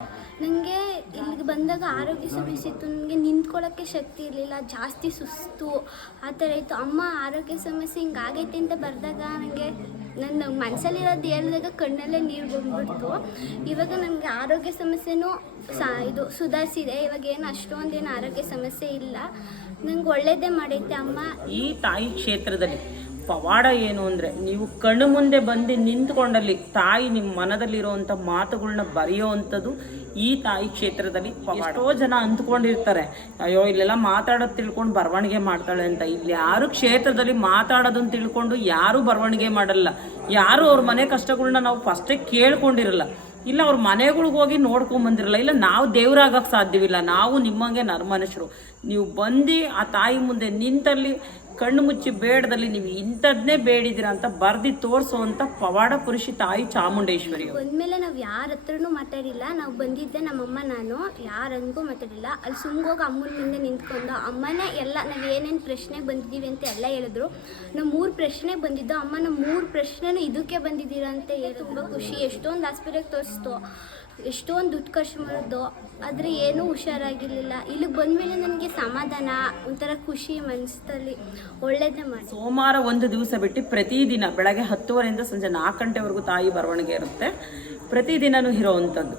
ನನಗೆ ಇಲ್ಲಿಗೆ ಬಂದಾಗ ಆರೋಗ್ಯ ಸಮಸ್ಯೆ ಇತ್ತು. ನನಗೆ ನಿಂತ್ಕೊಳ್ಳೋಕ್ಕೆ ಶಕ್ತಿ ಇರಲಿಲ್ಲ, ಜಾಸ್ತಿ ಸುಸ್ತು ಆ ಥರ ಇತ್ತು. ಅಮ್ಮ ಆರೋಗ್ಯ ಸಮಸ್ಯೆ ಹಿಂಗಾಗೈತೆ ಅಂತ ಬರೆದಾಗ ನನ್ನ ಮನಸ್ಸಲ್ಲಿರೋದು ಹೇಳಿದಾಗ ಕಣ್ಣಲ್ಲೇ ನೀರು ಬಂದ್ಬಿಡ್ತು. ಇವಾಗ ನನಗೆ ಆರೋಗ್ಯ ಸಮಸ್ಯೆನೂ ಇದು ಸುಧಾರಿಸಿದೆ. ಇವಾಗ ಏನು ಅಷ್ಟೊಂದೇನು ಆರೋಗ್ಯ ಸಮಸ್ಯೆ ಇಲ್ಲ. ನಂಗೆ ಒಳ್ಳೇದೇ ಮಾಡೈತೆ ಅಮ್ಮ. ಈ ತಾಯಿ ಕ್ಷೇತ್ರದಲ್ಲಿ ಪವಾಡ ಏನು ಅಂದರೆ, ನೀವು ಕಣ್ಣು ಮುಂದೆ ಬಂದು ನಿಂತ್ಕೊಂಡಲ್ಲಿ ತಾಯಿ ನಿಮ್ಮ ಮನದಲ್ಲಿರುವಂಥ ಮಾತುಗಳನ್ನ ಬರೆಯೋವಂಥದ್ದು ಈ ತಾಯಿ ಕ್ಷೇತ್ರದಲ್ಲಿ ಪವಾಡ. ಎಷ್ಟೋ ಜನ ಅಂದ್ಕೊಂಡಿರ್ತಾರೆ, ಅಯ್ಯೋ ಇಲ್ಲೆಲ್ಲ ಮಾತಾಡೋದು ತಿಳ್ಕೊಂಡು ಬರವಣಿಗೆ ಮಾಡ್ತಾಳೆ ಅಂತ. ಇಲ್ಲಿ ಯಾರು ಕ್ಷೇತ್ರದಲ್ಲಿ ಮಾತಾಡೋದನ್ನು ತಿಳ್ಕೊಂಡು ಯಾರೂ ಬರವಣಿಗೆ ಮಾಡಲ್ಲ. ಯಾರು ಅವ್ರ ಮನೆ ಕಷ್ಟಗಳನ್ನ ನಾವು ಫಸ್ಟೇ ಕೇಳ್ಕೊಂಡಿರಲ್ಲ, ಇಲ್ಲ ಅವ್ರ ಮನೆಗಳಿಗೆ ಹೋಗಿ ನೋಡ್ಕೊಂಬಂದಿರಲ್ಲ, ಇಲ್ಲ ನಾವು ದೇವರಾಗಕ್ಕೆ ಸಾಧ್ಯವಿಲ್ಲ. ನಾವು ನಿಮ್ಮಂಗೆ ನರ್ಮನುಷ್ಯರು. ನೀವು ಬಂದು ಆ ತಾಯಿ ಮುಂದೆ ನಿಂತಲ್ಲಿ ಕಣ್ಣು ಮುಚ್ಚಿ ಬೇಡದಲ್ಲಿ ನೀವು ಇಂಥದ್ನೇ ಬೇಡಿದಿರ ಅಂತ ಬರ್ದು ತೋರಿಸುವಂಥ ಪವಾಡ ಪುರುಷಿ ತಾಯಿ ಚಾಮುಂಡೇಶ್ವರಿ. ಬಂದಮೇಲೆ ನಾವು ಯಾರ ಹತ್ರನೂ ಮಾತಾಡಿಲ್ಲ. ನಾವು ಬಂದಿದ್ದೆ ನಮ್ಮಮ್ಮ ನಾನು ಯಾರಂಗೂ ಮಾತಾಡಿಲ್ಲ. ಅಲ್ಲಿ ಸುಮ್ಗೋಗಿ ಅಮ್ಮನ ಮುಂದೆ ನಿಂತ್ಕೊಂಡು ಅಮ್ಮನೇ ಎಲ್ಲ ನಾವು ಏನೇನು ಪ್ರಶ್ನೆಗೆ ಬಂದಿದ್ದೀವಿ ಅಂತ ಎಲ್ಲ ಹೇಳಿದ್ರು. ನಾವು 3 ಪ್ರಶ್ನೆಗೆ ಬಂದಿದ್ದು. ಅಮ್ಮ ನಾವು 3 ಪ್ರಶ್ನೆನೂ ಇದಕ್ಕೆ ಬಂದಿದ್ದೀರಾ ಅಂತ ಹೇಳಿ ತುಂಬ ಖುಷಿ. ಎಷ್ಟೊಂದು ಆಸ್ಪತ್ರೆಗೆ ತೋರಿಸ್ತು, ಎಷ್ಟೊಂದು ದುಡ್ಡು ಖರ್ಚು ಮಾಡೋದು, ಆದರೆ ಏನೂ ಹುಷಾರಾಗಿರಲಿಲ್ಲ. ಇಲ್ಲಿಗೆ ಬಂದಮೇಲೆ ನನಗೆ ಸಮಾಧಾನ, ಒಂಥರ ಖುಷಿ ಮನಸ್ಸಲ್ಲಿ, ಒಳ್ಳೇದೇ ಮಾಡಿ. ಸೋಮವಾರ ಒಂದು ದಿವಸ ಬಿಟ್ಟು ಪ್ರತಿದಿನ ಬೆಳಗ್ಗೆ 10:30 ಸಂಜೆ 4 ಗಂಟೆವರೆಗೂ ತಾಯಿ ಬರವಣಿಗೆ ಇರುತ್ತೆ. ಪ್ರತಿದಿನವೂ ಇರೋವಂಥದ್ದು.